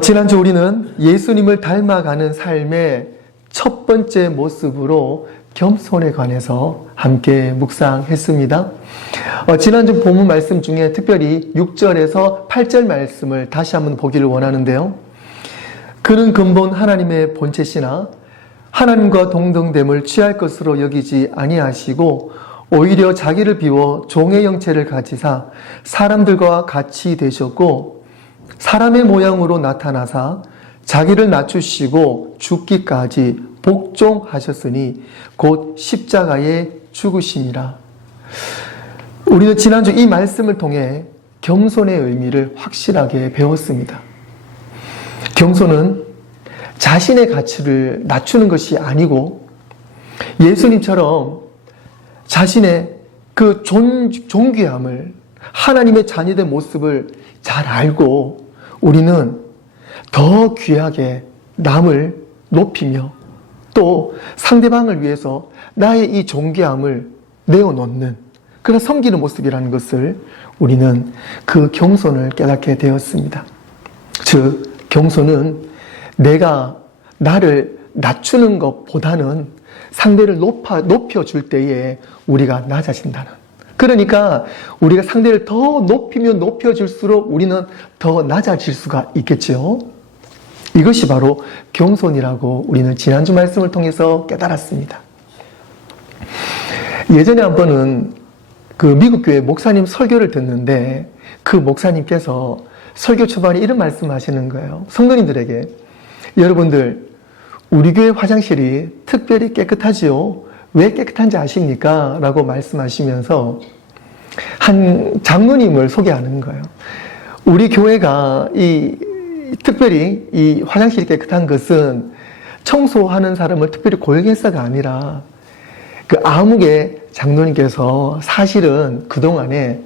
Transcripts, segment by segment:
지난주 우리는 예수님을 닮아가는 삶의 첫 번째 모습으로 겸손에 관해서 함께 묵상했습니다. 지난주 본문 말씀 중에 특별히 6절에서 8절 말씀을 다시 한번 보기를 원하는데요. 그는 근본 하나님의 본체시나 하나님과 동등됨을 취할 것으로 여기지 아니하시고 오히려 자기를 비워 종의 형체를 가지사 사람들과 같이 되셨고 사람의 모양으로 나타나사 자기를 낮추시고 죽기까지 복종하셨으니 곧 십자가에 죽으심이라. 우리는 지난주 이 말씀을 통해 겸손의 의미를 확실하게 배웠습니다. 겸손은 자신의 가치를 낮추는 것이 아니고 예수님처럼 자신의 그 존귀함을 하나님의 자녀의 모습을 잘 알고 우리는 더 귀하게 남을 높이며 또 상대방을 위해서 나의 이 존귀함을 내어놓는 그런 섬기는 모습이라는 것을 우리는 그 겸손을 깨닫게 되었습니다. 즉 겸손은 내가 나를 낮추는 것보다는 상대를 높여줄 때에 우리가 낮아진다는, 그러니까 우리가 상대를 더 높이면 높여줄수록 우리는 더 낮아질 수가 있겠죠. 이것이 바로 겸손이라고 우리는 지난주 말씀을 통해서 깨달았습니다. 예전에 한 번은 그 미국 교회 목사님 설교를 듣는데 그 목사님께서 설교 초반에 이런 말씀하시는 거예요. 성도님들에게, 여러분들 우리 교회 화장실이 특별히 깨끗하지요? 왜 깨끗한지 아십니까? 라고 말씀하시면서 한 장로님을 소개하는 거예요. 우리 교회가 특별히 이 화장실이 깨끗한 것은 청소하는 사람을 특별히 고용해서가 아니라 그 아무개 장로님께서 사실은 그동안에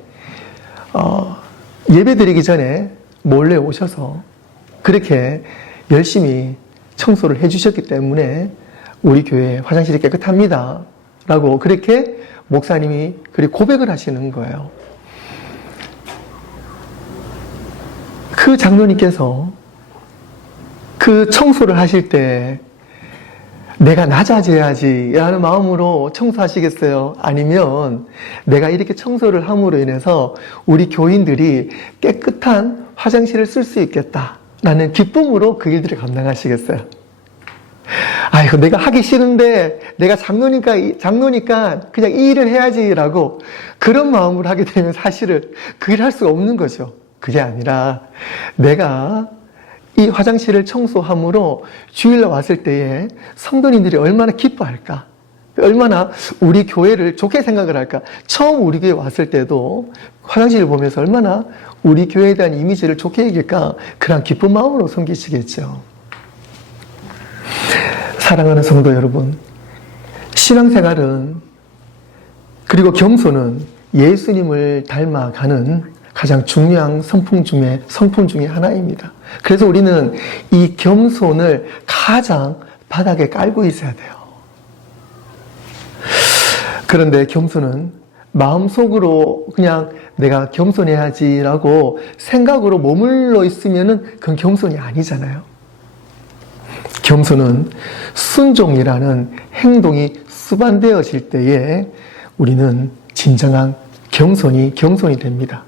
예배 드리기 전에 몰래 오셔서 그렇게 열심히 청소를 해주셨기 때문에 우리 교회 화장실이 깨끗합니다 라고 그렇게 목사님이 그렇게 고백을 하시는 거예요. 그 장로님께서 그 청소를 하실 때 내가 낮아져야지 라는 마음으로 청소하시겠어요? 아니면 내가 이렇게 청소를 함으로 인해서 우리 교인들이 깨끗한 화장실을 쓸 수 있겠다라는 기쁨으로 그 일들을 감당하시겠어요? 아이고, 내가 하기 싫은데 내가 장로니까 그냥 이 일을 해야지라고 그런 마음으로 하게 되면 사실은 그 일을 할 수가 없는 거죠. 그게 아니라 내가 이 화장실을 청소함으로 주일날 왔을 때에 성도님들이 얼마나 기뻐할까? 얼마나 우리 교회를 좋게 생각을 할까? 처음 우리 교회 왔을 때도 화장실을 보면서 얼마나 우리 교회에 대한 이미지를 좋게 여길까? 그런 기쁜 마음으로 섬기시겠죠. 사랑하는 성도 여러분, 신앙생활은 그리고 겸손은 예수님을 닮아가는 가장 중요한 성품 중에 하나입니다. 그래서 우리는 이 겸손을 가장 바닥에 깔고 있어야 돼요. 그런데 겸손은 마음속으로 그냥 내가 겸손해야지라고 생각으로 머물러 있으면은 그건 겸손이 아니잖아요. 겸손은 순종이라는 행동이 수반되어질 때에 우리는 진정한 겸손이 됩니다.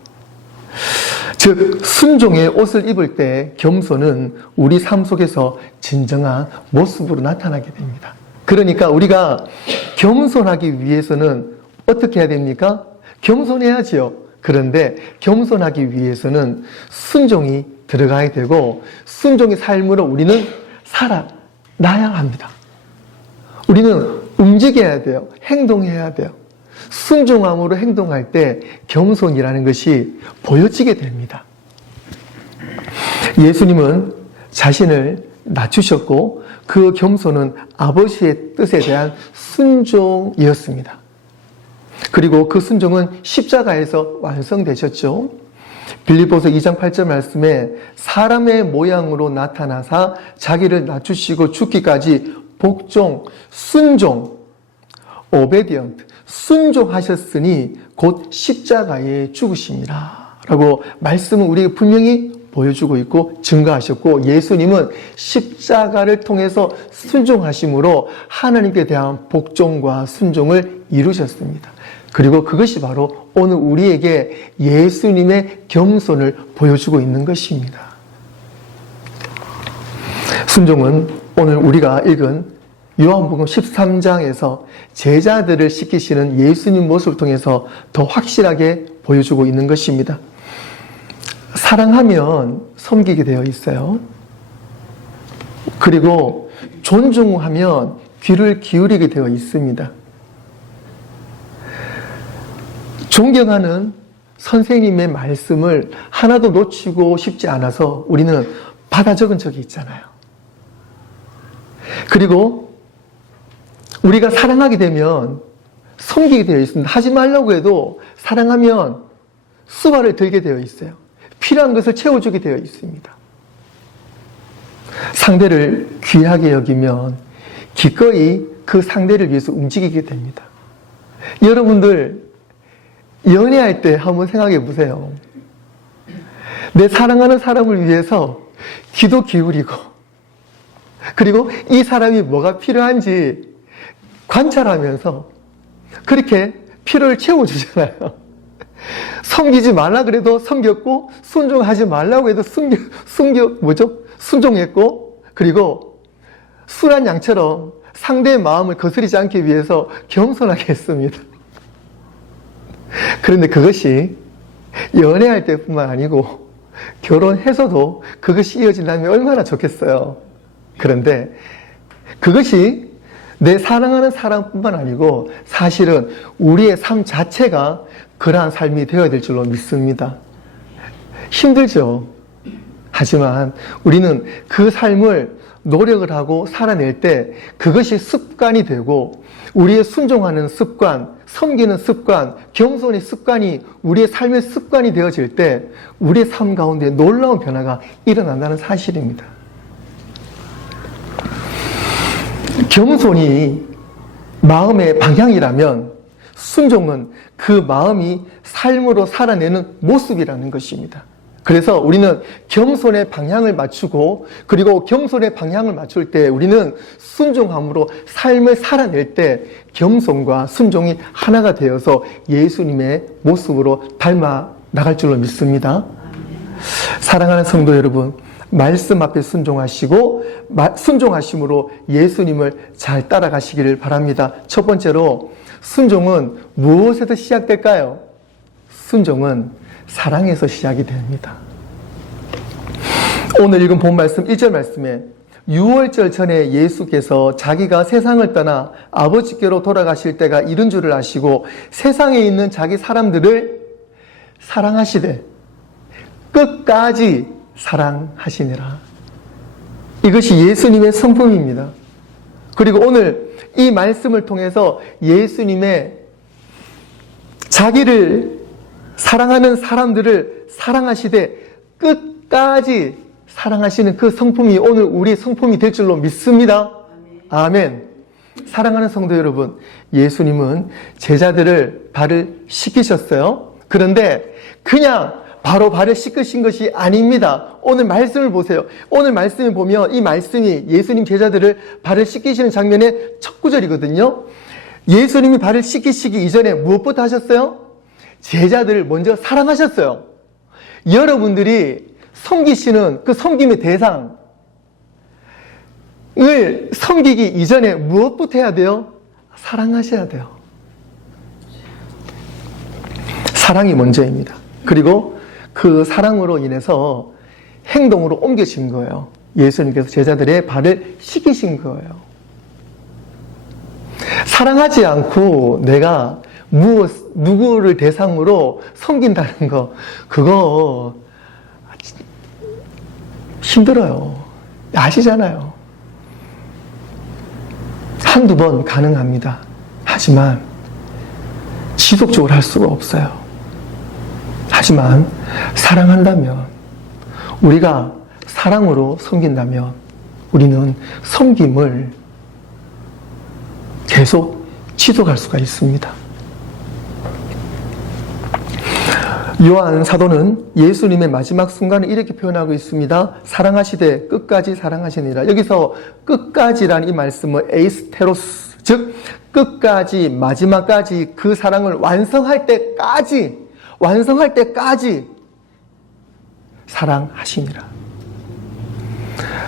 즉 순종의 옷을 입을 때 겸손은 우리 삶 속에서 진정한 모습으로 나타나게 됩니다. 그러니까 우리가 겸손하기 위해서는 어떻게 해야 됩니까? 겸손해야지요. 그런데 겸손하기 위해서는 순종이 들어가야 되고 순종의 삶으로 우리는 살아나야 합니다. 우리는 움직여야 돼요. 행동해야 돼요. 순종함으로 행동할 때 겸손이라는 것이 보여지게 됩니다. 예수님은 자신을 낮추셨고 그 겸손은 아버지의 뜻에 대한 순종이었습니다. 그리고 그 순종은 십자가에서 완성되셨죠. 빌립보서 2장 8절 말씀에 사람의 모양으로 나타나사 자기를 낮추시고 죽기까지 복종, 순종, obedient, 순종하셨으니 곧 십자가에 죽으심이라 라고 말씀은 우리에게 분명히 보여주고 있고 증거하셨고, 예수님은 십자가를 통해서 순종하심으로 하나님께 대한 복종과 순종을 이루셨습니다. 그리고 그것이 바로 오늘 우리에게 예수님의 겸손을 보여주고 있는 것입니다. 순종은 오늘 우리가 읽은 요한복음 13장에서 제자들을 시키시는 예수님 모습을 통해서 더 확실하게 보여주고 있는 것입니다. 사랑하면 섬기게 되어 있어요. 그리고 존중하면 귀를 기울이게 되어 있습니다. 존경하는 선생님의 말씀을 하나도 놓치고 싶지 않아서 우리는 받아 적은 적이 있잖아요. 그리고 우리가 사랑하게 되면 섬기게 되어 있습니다. 하지 말라고 해도 사랑하면 수발을 들게 되어 있어요. 필요한 것을 채워주게 되어 있습니다. 상대를 귀하게 여기면 기꺼이 그 상대를 위해서 움직이게 됩니다. 여러분들 연애할 때 한번 생각해 보세요. 내 사랑하는 사람을 위해서 귀도 기울이고, 그리고 이 사람이 뭐가 필요한지 관찰하면서 그렇게 필요를 채워주잖아요. 섬기지 말라 그래도 섬겼고, 순종하지 말라고 해도 순종했고, 그리고 순한 양처럼 상대의 마음을 거스르지 않기 위해서 겸손하게 했습니다. 그런데 그것이 연애할 때뿐만 아니고 결혼해서도 그것이 이어진다면 얼마나 좋겠어요. 그런데 그것이 내 사랑하는 사람뿐만 아니고 사실은 우리의 삶 자체가 그러한 삶이 되어야 될 줄로 믿습니다. 힘들죠. 하지만 우리는 그 삶을 노력을 하고 살아낼 때 그것이 습관이 되고, 우리의 순종하는 습관, 섬기는 습관, 겸손의 습관이 우리의 삶의 습관이 되어질 때 우리의 삶 가운데 놀라운 변화가 일어난다는 사실입니다. 겸손이 마음의 방향이라면 순종은 그 마음이 삶으로 살아내는 모습이라는 것입니다. 그래서 우리는 겸손의 방향을 맞추고, 그리고 겸손의 방향을 맞출 때 우리는 순종함으로 삶을 살아낼 때 겸손과 순종이 하나가 되어서 예수님의 모습으로 닮아 나갈 줄로 믿습니다. 사랑하는 성도 여러분, 말씀 앞에 순종하시고 순종하심으로 예수님을 잘 따라가시기를 바랍니다. 첫 번째로, 순종은 무엇에서 시작될까요? 순종은 사랑에서 시작이 됩니다. 오늘 읽은 본 말씀 1절 말씀에 유월절 전에 예수께서 자기가 세상을 떠나 아버지께로 돌아가실 때가 이른 줄을 아시고 세상에 있는 자기 사람들을 사랑하시되 끝까지 사랑하시니라. 이것이 예수님의 성품입니다. 그리고 오늘 이 말씀을 통해서 예수님의 자기를 사랑하는 사람들을 사랑하시되 끝까지 사랑하시는 그 성품이 오늘 우리의 성품이 될 줄로 믿습니다. 아멘. 사랑하는 성도 여러분, 예수님은 제자들을 발을 씻기셨어요. 그런데 그냥 바로 발을 씻으신 것이 아닙니다. 오늘 말씀을 보세요. 오늘 말씀을 보면 이 말씀이 예수님 제자들을 발을 씻기시는 장면의 첫 구절이거든요. 예수님이 발을 씻기시기 이전에 무엇부터 하셨어요? 제자들을 먼저 사랑하셨어요. 여러분들이 섬기시는 그 섬김의 대상을 섬기기 이전에 무엇부터 해야 돼요? 사랑하셔야 돼요. 사랑이 먼저입니다. 그리고 그 사랑으로 인해서 행동으로 옮겨진 거예요. 예수님께서 제자들의 발을 씻기신 거예요. 사랑하지 않고 내가 누구를 대상으로 섬긴다는 거, 그거 힘들어요. 아시잖아요. 한두 번 가능합니다. 하지만 지속적으로 할 수가 없어요. 하지만 사랑한다면, 우리가 사랑으로 섬긴다면 우리는 섬김을 계속 지속할 수가 있습니다. 요한 사도는 예수님의 마지막 순간을 이렇게 표현하고 있습니다. 사랑하시되 끝까지 사랑하시니라. 여기서 끝까지라는 이 말씀은 에이스테로스, 즉 끝까지 마지막까지 그 사랑을 완성할 때까지 사랑하시니라.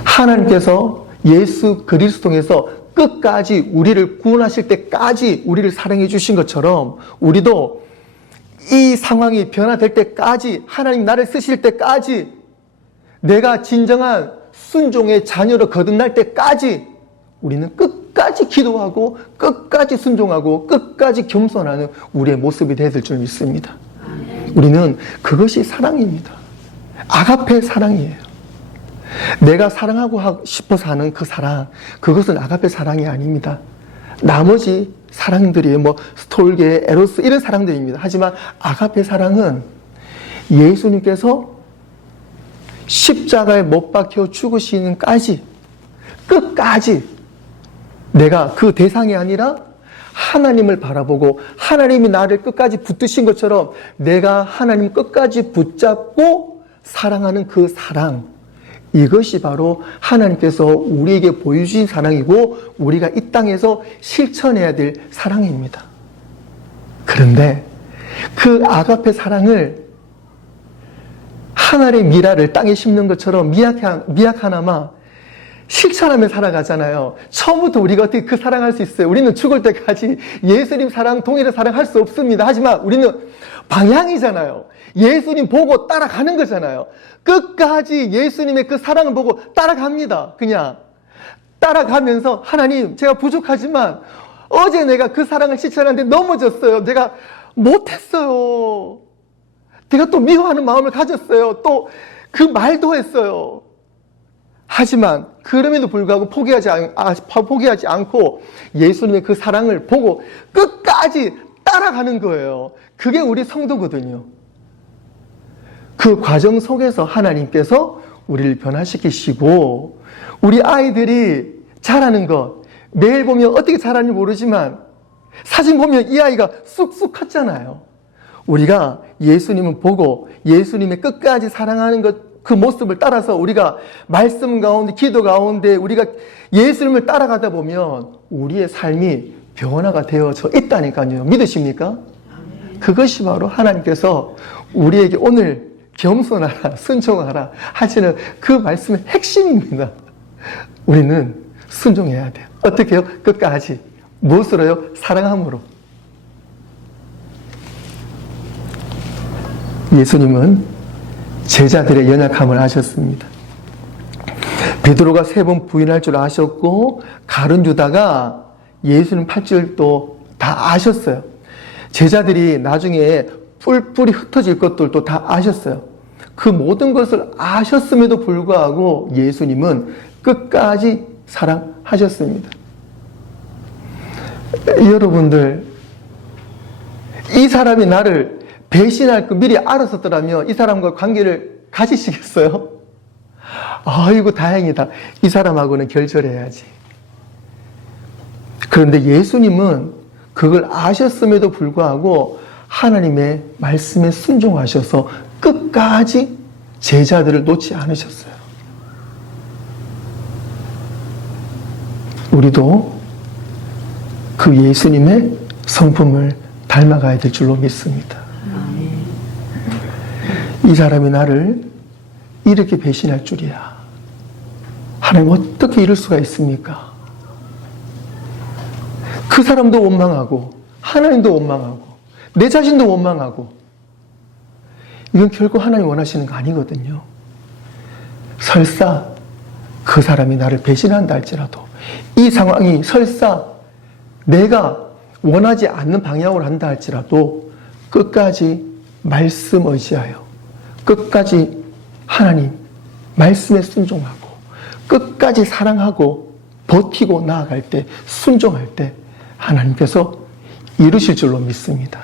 하나님께서 예수 그리스도 통해서 끝까지 우리를 구원하실 때까지 우리를 사랑해 주신 것처럼 우리도 이 상황이 변화될 때까지, 하나님 나를 쓰실 때까지, 내가 진정한 순종의 자녀로 거듭날 때까지 우리는 끝까지 기도하고 끝까지 순종하고 끝까지 겸손하는 우리의 모습이 되어야 될 줄 믿습니다. 우리는 그것이 사랑입니다. 아가페 사랑이에요. 내가 사랑하고 싶어서 하는 그 사랑, 그것은 아가페 사랑이 아닙니다. 나머지 사랑들이 스톨게, 에로스 이런 사랑들입니다. 하지만 아가페 사랑은 예수님께서 십자가에 못 박혀 죽으시는까지 끝까지 내가 그 대상이 아니라 하나님을 바라보고 하나님이 나를 끝까지 붙드신 것처럼 내가 하나님 끝까지 붙잡고 사랑하는 그 사랑, 이것이 바로 하나님께서 우리에게 보여주신 사랑이고 우리가 이 땅에서 실천해야 될 사랑입니다. 그런데 그 아가페 사랑을 하늘의 미라를 땅에 심는 것처럼 미약하나마 실천하며 살아가잖아요. 처음부터 우리가 어떻게 그 사랑할 수 있어요? 우리는 죽을 때까지 예수님 사랑, 동일한 사랑 할 수 없습니다. 하지만 우리는 방향이잖아요. 예수님 보고 따라가는 거잖아요. 끝까지 예수님의 그 사랑을 보고 따라갑니다. 그냥 따라가면서 하나님, 제가 부족하지만 어제 내가 그 사랑을 실천하는데 넘어졌어요. 내가 못했어요. 내가 또 미워하는 마음을 가졌어요. 또 그 말도 했어요. 하지만 그럼에도 불구하고 포기하지 않고 예수님의 그 사랑을 보고 끝까지 따라가는 거예요. 그게 우리 성도거든요. 그 과정 속에서 하나님께서 우리를 변화시키시고 우리 아이들이 자라는 것, 매일 보면 어떻게 자라는지 모르지만 사진 보면 이 아이가 쑥쑥 컸잖아요. 우리가 예수님을 보고 예수님의 끝까지 사랑하는 것, 그 모습을 따라서 우리가 말씀 가운데, 기도 가운데 우리가 예수님을 따라가다 보면 우리의 삶이 변화가 되어져 있다니까요. 믿으십니까? 그것이 바로 하나님께서 우리에게 오늘 겸손하라, 순종하라 하시는 그 말씀의 핵심입니다. 우리는 순종해야 돼요. 어떻게 해요? 끝까지. 무엇으로요? 사랑함으로. 예수님은 제자들의 연약함을 아셨습니다. 베드로가 3번 부인할 줄 아셨고 가룟 유다가 예수님 팔 줄도 다 아셨어요. 제자들이 나중에 뿔뿔이 흩어질 것들도 다 아셨어요. 그 모든 것을 아셨음에도 불구하고 예수님은 끝까지 사랑하셨습니다. 여러분들, 이 사람이 나를 배신할 거 미리 알았었더라면 이 사람과 관계를 가지시겠어요? 아이고 다행이다. 이 사람하고는 결절해야지. 그런데 예수님은 그걸 아셨음에도 불구하고 하나님의 말씀에 순종하셔서 끝까지 제자들을 놓지 않으셨어요. 우리도 그 예수님의 성품을 닮아가야 될 줄로 믿습니다. 이 사람이 나를 이렇게 배신할 줄이야. 하나님 어떻게 이럴 수가 있습니까? 그 사람도 원망하고 하나님도 원망하고 내 자신도 원망하고 이건 결코 하나님 원하시는 거 아니거든요. 설사 그 사람이 나를 배신한다 할지라도 이 상황이 설사 내가 원하지 않는 방향으로 한다 할지라도 끝까지 말씀 의지하여 끝까지 하나님 말씀에 순종하고 끝까지 사랑하고 버티고 나아갈 때 순종할 때 하나님께서 이루실 줄로 믿습니다.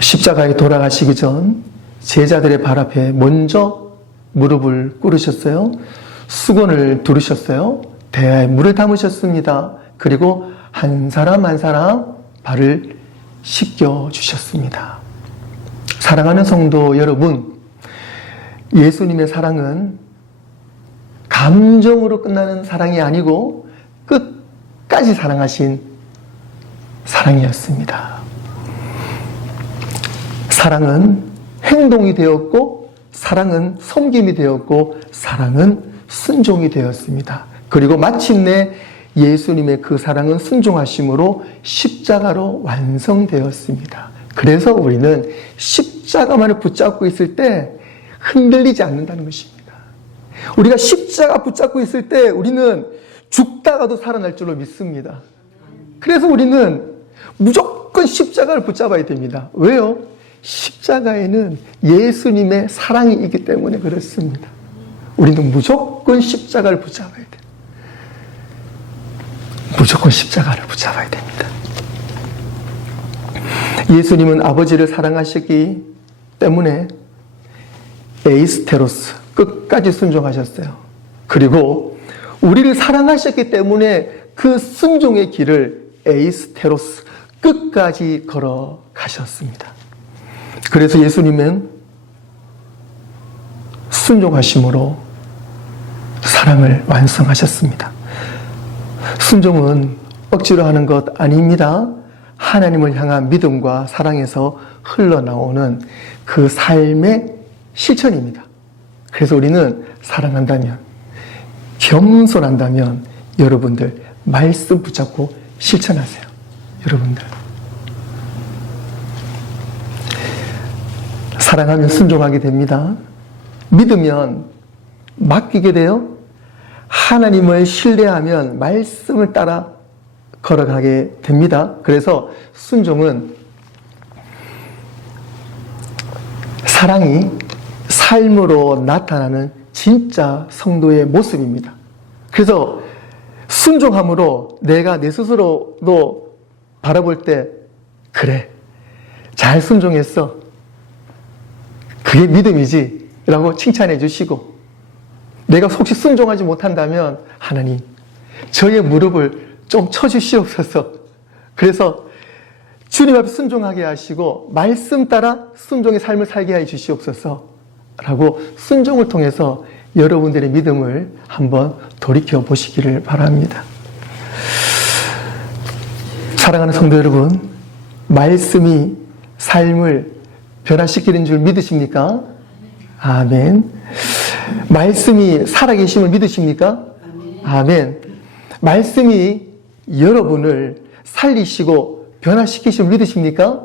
십자가에 돌아가시기 전 제자들의 발 앞에 먼저 무릎을 꿇으셨어요. 수건을 두르셨어요. 대야에 물을 담으셨습니다. 그리고 한 사람 한 사람 발을 씻겨주셨습니다. 사랑하는 성도 여러분, 예수님의 사랑은 감정으로 끝나는 사랑이 아니고 끝까지 사랑하신 사랑이었습니다. 사랑은 행동이 되었고, 사랑은 섬김이 되었고, 사랑은 순종이 되었습니다. 그리고 마침내 예수님의 그 사랑은 순종하심으로 십자가로 완성되었습니다. 그래서 우리는 십자가만을 붙잡고 있을 때 흔들리지 않는다는 것입니다. 우리가 십자가 붙잡고 있을 때 우리는 죽다가도 살아날 줄로 믿습니다. 그래서 우리는 무조건 십자가를 붙잡아야 됩니다. 왜요? 십자가에는 예수님의 사랑이 있기 때문에 그렇습니다. 우리는 무조건 십자가를 붙잡아야 돼요. 무조건 십자가를 붙잡아야 됩니다. 예수님은 아버지를 사랑하시기 때문에 에이스테로스, 끝까지 순종하셨어요. 그리고 우리를 사랑하셨기 때문에 그 순종의 길을 에이스테로스, 끝까지 걸어가셨습니다. 그래서 예수님은 순종하심으로 사랑을 완성하셨습니다. 순종은 억지로 하는 것 아닙니다. 하나님을 향한 믿음과 사랑에서 흘러나오는 그 삶의 실천입니다. 그래서 우리는 사랑한다면, 겸손한다면 여러분들 말씀 붙잡고 실천하세요. 여러분들. 사랑하면 순종하게 됩니다. 믿으면 맡기게 돼요. 하나님을 신뢰하면 말씀을 따라 걸어가게 됩니다. 그래서 순종은 사랑이 삶으로 나타나는 진짜 성도의 모습입니다. 그래서 순종함으로 내가 내 스스로도 바라볼 때, 그래, 잘 순종했어, 그게 믿음이지 라고 칭찬해 주시고, 내가 혹시 순종하지 못한다면 하나님, 저의 무릎을 좀 쳐주시옵소서. 그래서 주님 앞에 순종하게 하시고 말씀 따라 순종의 삶을 살게 해 주시옵소서 라고 순종을 통해서 여러분들의 믿음을 한번 돌이켜 보시기를 바랍니다. 사랑하는 성도 여러분, 말씀이 삶을 변화시키는 줄 믿으십니까? 아멘. 말씀이 살아계심을 믿으십니까? 아멘. 말씀이 여러분을 살리시고 변화시키심을 믿으십니까?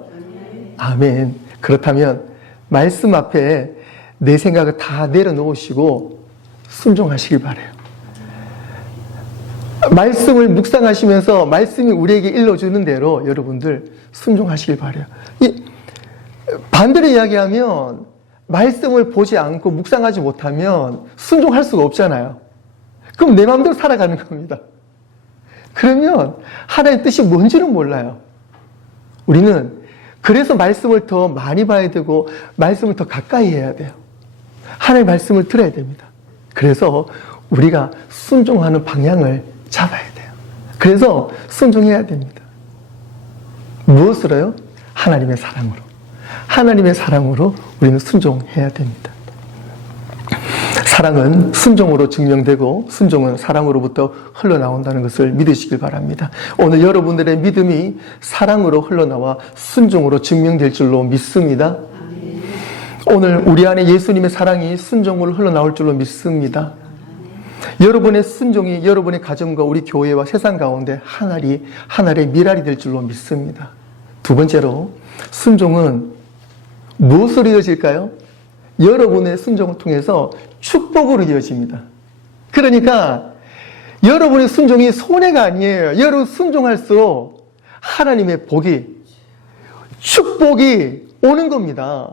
아멘. 그렇다면 말씀 앞에 내 생각을 다 내려놓으시고 순종하시길 바라요. 말씀을 묵상하시면서 말씀이 우리에게 일러주는 대로 여러분들 순종하시길 바라요. 반대로 이야기하면 말씀을 보지 않고 묵상하지 못하면 순종할 수가 없잖아요. 그럼 내 마음대로 살아가는 겁니다. 그러면 하나님의 뜻이 뭔지는 몰라요. 우리는 그래서 말씀을 더 많이 봐야 되고 말씀을 더 가까이 해야 돼요. 하나님의 말씀을 들어야 됩니다. 그래서 우리가 순종하는 방향을 잡아야 돼요. 그래서 순종해야 됩니다. 무엇으로요? 하나님의 사랑으로. 하나님의 사랑으로 우리는 순종해야 됩니다. 사랑은 순종으로 증명되고 순종은 사랑으로부터 흘러나온다는 것을 믿으시길 바랍니다. 오늘 여러분들의 믿음이 사랑으로 흘러나와 순종으로 증명될 줄로 믿습니다. 오늘 우리 안에 예수님의 사랑이 순종으로 흘러나올 줄로 믿습니다. 여러분의 순종이 여러분의 가정과 우리 교회와 세상 가운데 하나의 미랄이 될 줄로 믿습니다. 두 번째로, 순종은 무엇으로 이어질까요? 여러분의 순종을 통해서 축복으로 이어집니다. 그러니까 여러분의 순종이 손해가 아니에요. 여러분 순종할수록 하나님의 복이, 축복이 오는 겁니다.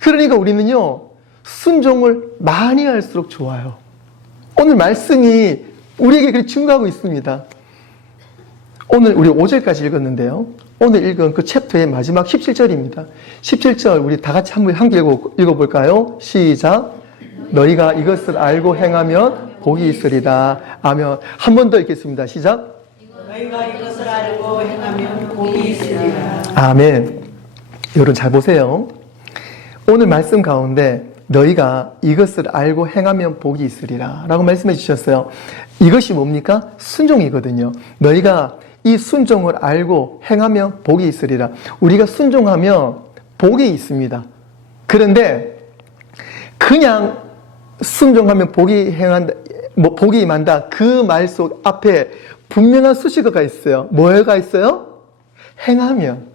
그러니까 우리는요, 순종을 많이 할수록 좋아요. 오늘 말씀이 우리에게 그렇게 증거하고 있습니다. 오늘 우리 5절까지 읽었는데요. 오늘 읽은 그 챕터의 마지막 17절입니다. 17절 우리 다 같이 함께 읽어볼까요? 시작. 너희가 이것을 알고 행하면 복이 있으리다. 아멘. 한 번 더 읽겠습니다. 시작. 너희가 이것을 알고 행하면 복이 있으리라. 아멘. 여러분 잘 보세요. 오늘 말씀 가운데 너희가 이것을 알고 행하면 복이 있으리라 라고 말씀해 주셨어요. 이것이 뭡니까? 순종이거든요. 너희가 이 순종을 알고 행하면 복이 있으리라. 우리가 순종하면 복이 있습니다. 그런데 그냥 순종하면 복이 임한다. 그 말 속 앞에 분명한 수식어가 있어요. 뭐가 있어요? 행하면.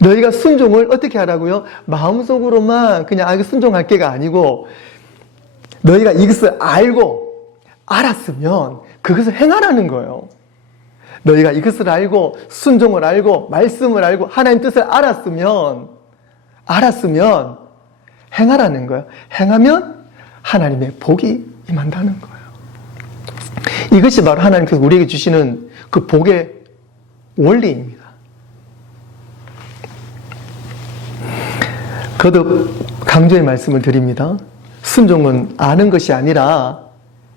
너희가 순종을 어떻게 하라고요? 마음속으로만 그냥 이거 순종할게가 아니고 너희가 이것을 알고 알았으면 그것을 행하라는 거예요. 너희가 이것을 알고 순종을 알고 말씀을 알고 하나님 뜻을 알았으면 행하라는 거예요. 행하면 하나님의 복이 임한다는 거예요. 이것이 바로 하나님께서 우리에게 주시는 그 복의 원리입니다. 거듭 강조의 말씀을 드립니다. 순종은 아는 것이 아니라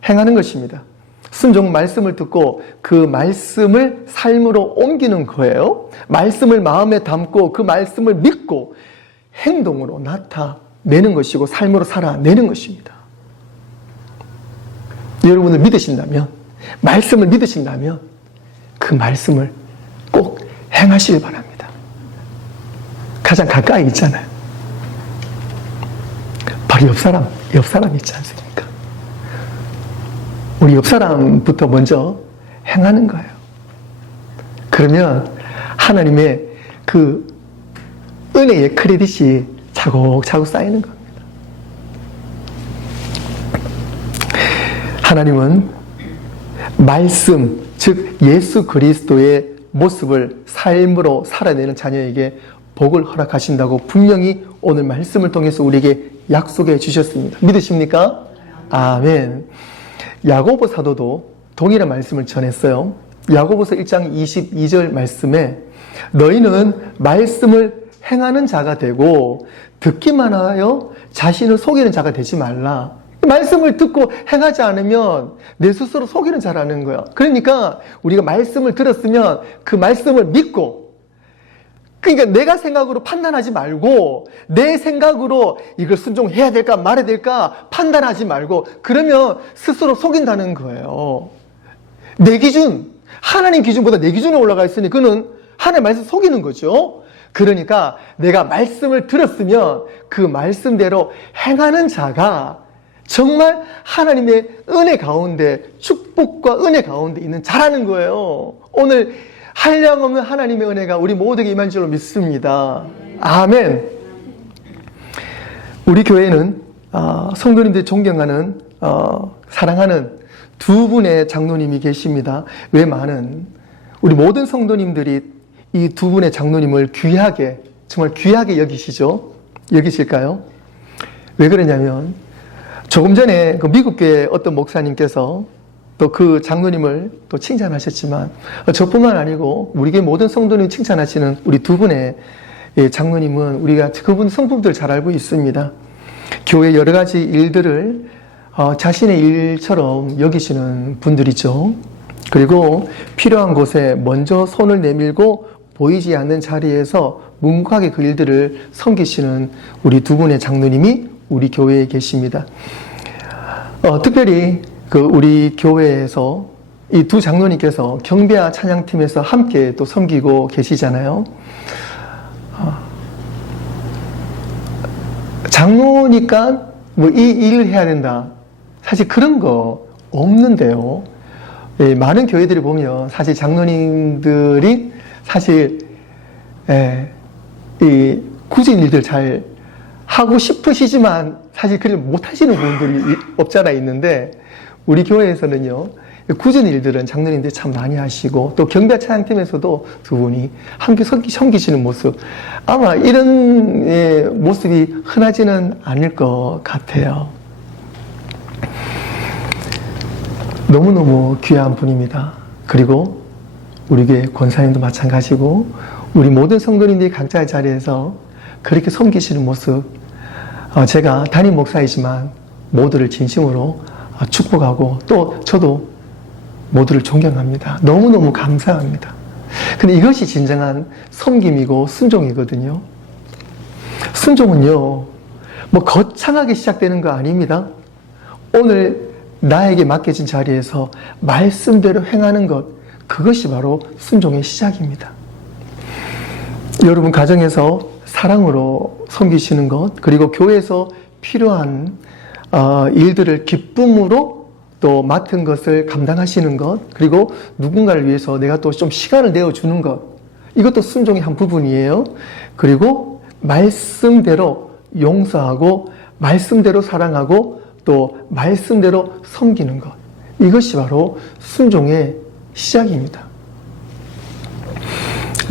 행하는 것입니다. 순종 말씀을 듣고 그 말씀을 삶으로 옮기는 거예요. 말씀을 마음에 담고 그 말씀을 믿고 행동으로 나타내는 것이고 삶으로 살아내는 것입니다. 여러분을 믿으신다면, 말씀을 믿으신다면 그 말씀을 꼭 행하시길 바랍니다. 가장 가까이 있잖아요. 바로 옆 사람 있지 않습니까? 우리 옆 사람부터 먼저 행하는 거예요. 그러면 하나님의 그 은혜의 크레딧이 차곡차곡 쌓이는 겁니다. 하나님은 말씀, 즉 예수 그리스도의 모습을 삶으로 살아내는 자녀에게 복을 허락하신다고 분명히 오늘 말씀을 통해서 우리에게 약속해 주셨습니다. 믿으십니까? 아멘. 야고보 사도도 동일한 말씀을 전했어요. 야고보서 1장 22절 말씀에 너희는 말씀을 행하는 자가 되고 듣기만 하여 자신을 속이는 자가 되지 말라. 말씀을 듣고 행하지 않으면 내 스스로 속이는 자라는 거야. 그러니까 우리가 말씀을 들었으면 그 말씀을 믿고, 그러니까 내가 생각으로 판단하지 말고 내 생각으로 이걸 순종해야 될까 말해야 될까 판단하지 말고, 그러면 스스로 속인다는 거예요. 내 기준, 하나님 기준보다 내 기준에 올라가 있으니 그는 하나님 말씀 속이는 거죠. 그러니까 내가 말씀을 들었으면 그 말씀대로 행하는 자가 정말 하나님의 은혜 가운데, 축복과 은혜 가운데 있는 자라는 거예요. 오늘 한량없는 하나님의 은혜가 우리 모두에게 임한 줄로 믿습니다. 아멘. 우리 교회는 성도님들이 존경하는 사랑하는 두 분의 장로님이 계십니다. 왜 많은 우리 모든 성도님들이 이 두 분의 장로님을 귀하게, 정말 귀하게 여기실까요? 왜 그러냐면 조금 전에 그 미국 교회 어떤 목사님께서 또 그 장로님을 또 칭찬하셨지만 저뿐만 아니고 우리 교회 모든 성도님 칭찬하시는 우리 두 분의 장로님은 우리가 그분 성품들 잘 알고 있습니다. 교회 여러 가지 일들을 자신의 일처럼 여기시는 분들이죠. 그리고 필요한 곳에 먼저 손을 내밀고 보이지 않는 자리에서 묵묵하게 그 일들을 섬기시는 우리 두 분의 장로님이 우리 교회에 계십니다. 특별히 우리 교회에서 이 두 장로님께서 경배와 찬양팀에서 함께 또 섬기고 계시잖아요. 장로니까 뭐 이 일을 해야 된다. 사실 그런 거 없는데요. 많은 교회들이 보면 사실 장로님들이 사실 이 굳은 일들 잘 하고 싶으시지만 사실 그걸 못 하시는 분들이 없잖아 있는데, 우리 교회에서는요, 굳은 일들은 장로님들이 참 많이 하시고, 또 경배 찬양팀에서도 두 분이 함께 섬기시는 모습, 아마 이런 모습이 흔하지는 않을 것 같아요. 너무너무 귀한 분입니다. 그리고 우리 교회 권사님도 마찬가지고 우리 모든 성도님들이 각자의 자리에서 그렇게 섬기시는 모습, 제가 담임 목사이지만 모두를 진심으로 축복하고 또 저도 모두를 존경합니다. 너무너무 감사합니다. 근데 이것이 진정한 섬김이고 순종이거든요. 순종은요, 뭐 거창하게 시작되는 거 아닙니다. 오늘 나에게 맡겨진 자리에서 말씀대로 행하는 것, 그것이 바로 순종의 시작입니다. 여러분 가정에서 사랑으로 섬기시는 것, 그리고 교회에서 필요한 일들을 기쁨으로 또 맡은 것을 감당하시는 것, 그리고 누군가를 위해서 내가 또 좀 시간을 내어주는 것, 이것도 순종의 한 부분이에요. 그리고 말씀대로 용서하고 말씀대로 사랑하고 또 말씀대로 섬기는 것, 이것이 바로 순종의 시작입니다.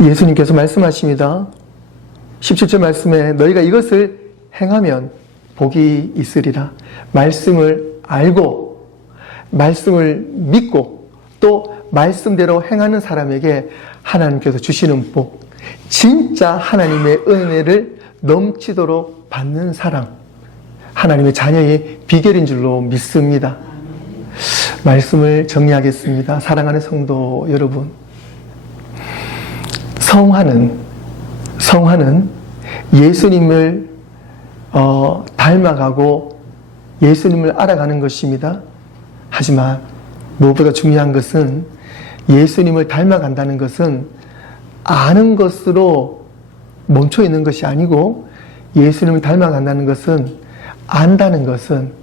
예수님께서 말씀하십니다. 17절 말씀에 너희가 이것을 행하면 복이 있으리라. 말씀을 알고 말씀을 믿고 또 말씀대로 행하는 사람에게 하나님께서 주시는 복, 진짜 하나님의 은혜를 넘치도록 받는 사람, 하나님의 자녀의 비결인 줄로 믿습니다. 말씀을 정리하겠습니다. 사랑하는 성도 여러분, 성화는 예수님을 닮아가고 예수님을 알아가는 것입니다. 하지만 무엇보다 중요한 것은 예수님을 닮아간다는 것은 아는 것으로 멈춰 있는 것이 아니고, 예수님을 닮아간다는 것은, 안다는 것은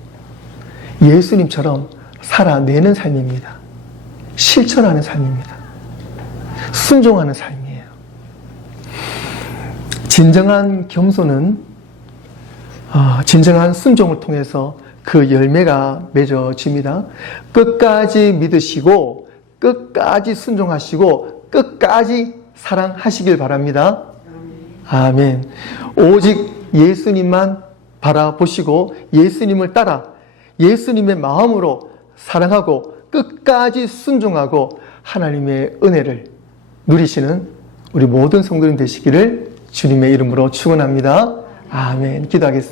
예수님처럼 살아내는 삶입니다. 실천하는 삶입니다. 순종하는 삶이에요. 진정한 겸손은 진정한 순종을 통해서 그 열매가 맺어집니다. 끝까지 믿으시고 끝까지 순종하시고 끝까지 사랑하시길 바랍니다. 아멘. 오직 예수님만 바라보시고 예수님을 따라 예수님의 마음으로 사랑하고 끝까지 순종하고 하나님의 은혜를 누리시는 우리 모든 성도님 되시기를 주님의 이름으로 축원합니다. 아멘. 기도하겠습니다.